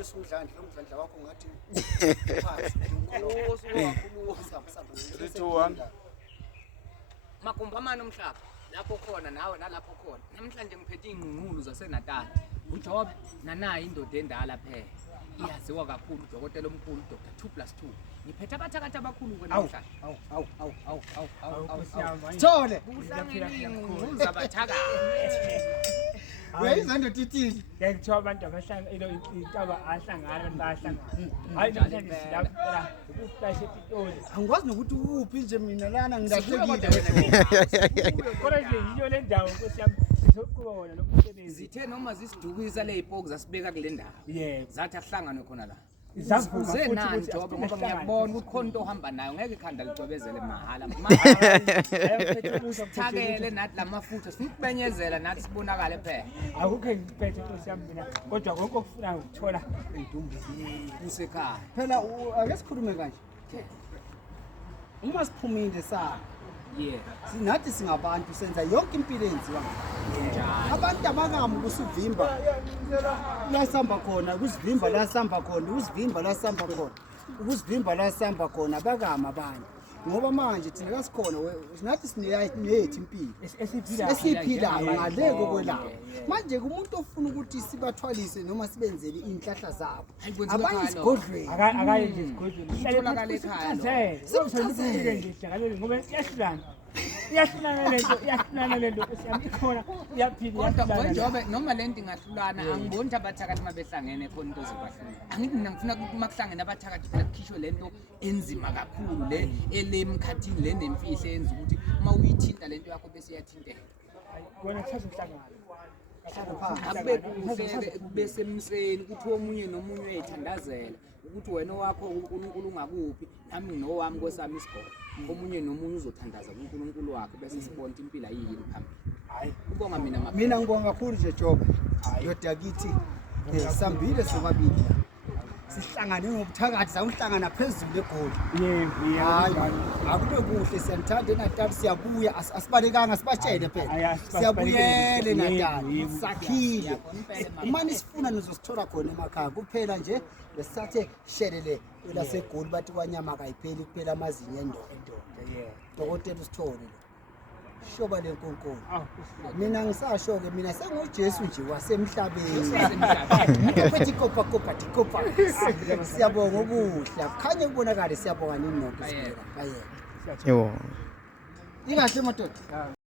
ngibonisa umdlandla lo mdlandla wakho ngathi phansi Makumphamana umhlaba lapho khona nawe nalapho khona namhlanje ngiphethe ingqungqulu zaseNatal uJob nanayi indoda endala phela iyaziwa kakhulu udokotela omkhulu Dr 2+2 ngiphethe abathakathi abakhulu namhlanje Thole uhlangene ingqungqulu zabathakathi weyizando titili ngiyakuthiwa abantu abahlanga intaba ahlangana bahlangana hayi namhlanje silapha ukuflashe Pitoli angikwazi nokuthi uphi nje mina lana ngilahlekile kodwa nje yiyo le ndawo Nkosi yami sokuqhubona nomsebenzi zithe noma zisidukisa lezipoki zasibeka kule ndawo yebo zathi akuhlangane khona la Zavuka uze futhi nani ukuthi Jobe ngoba ngiyakubona ukuthi khona into ohamba nayo ngeke ikhanda licwebezele mahala thakele nathi lamafutha sikubenyezela nathi sibonakale phela akukho ngiphethe Nkosi yami mina kodwa konke okufuna ukuthola idumbi kusekhaya phela ake sikhulume kanje uma siphumile sa sinathi singabantu senza yonke impilo enziwa abantu abakamu kusivimba la samba khona kusivimba la samba khona usivimba la samba khona ukusivimba la samba khona abakama abantu ngoba manje thina kasikhona sinathi sinethi impilo esiphilayo ngaleko kwelapha manje kumuntu ofuna ukuthi sibathwalise noma sibenzele inhlahla zabo abanye isigodlweni akaye nje isigodlweni itholakala ekhaya simchazele nje jakalele ngoba iyahlulana lento Nkosi yami ikhona iyaphila kodwa Jobe noma lento ingahlulana angiboni ukuthi abathakathi mabehlangene khona into zobahlula angithi mina ngifuna ukuthi makuhlangene abathakathi phela kukhishwe lento enzima kakhulu le elemkhathini le nemfihlo enza ukuthi uma uyithinta lento yakho bese iyathinteka kona kuthatha umhlangano akube kuhle kube semseni ukuthi omunye nomunye uyayithandazela ukuthi wena wakho uNkulunkulu ungakuphi nami nowami kwesami isigodi omunye nomunye uzothandaza kuNkulunkulu wakhe bese sibona impilo ayiyini phambili hayi ubonga mina ngibonga kakhulu nje Jobe ndoda kithi sambile sobabili sihlangane ngobuthakathi sawuhlangana phezulu egoli hayi akube kuhle siyanthanda eNatal siyabuya asibalekanga sibatshele phela siyabuyele eNatal sakhile manje sifuna nizosithola khona emakhaya kuphela nje besathe shelele lasegoli bathi kwanyama kayipheli kuphela amazinyo endoda dokotela usithole shoba lenkonkolo mina ngisasho ke mina senguJesu nje wasemhlabeni ngiphethe ikopa siyabonga okuhle khanye kubonakala siyabonga nini nokho sibeka bayena yebo ingahle madoda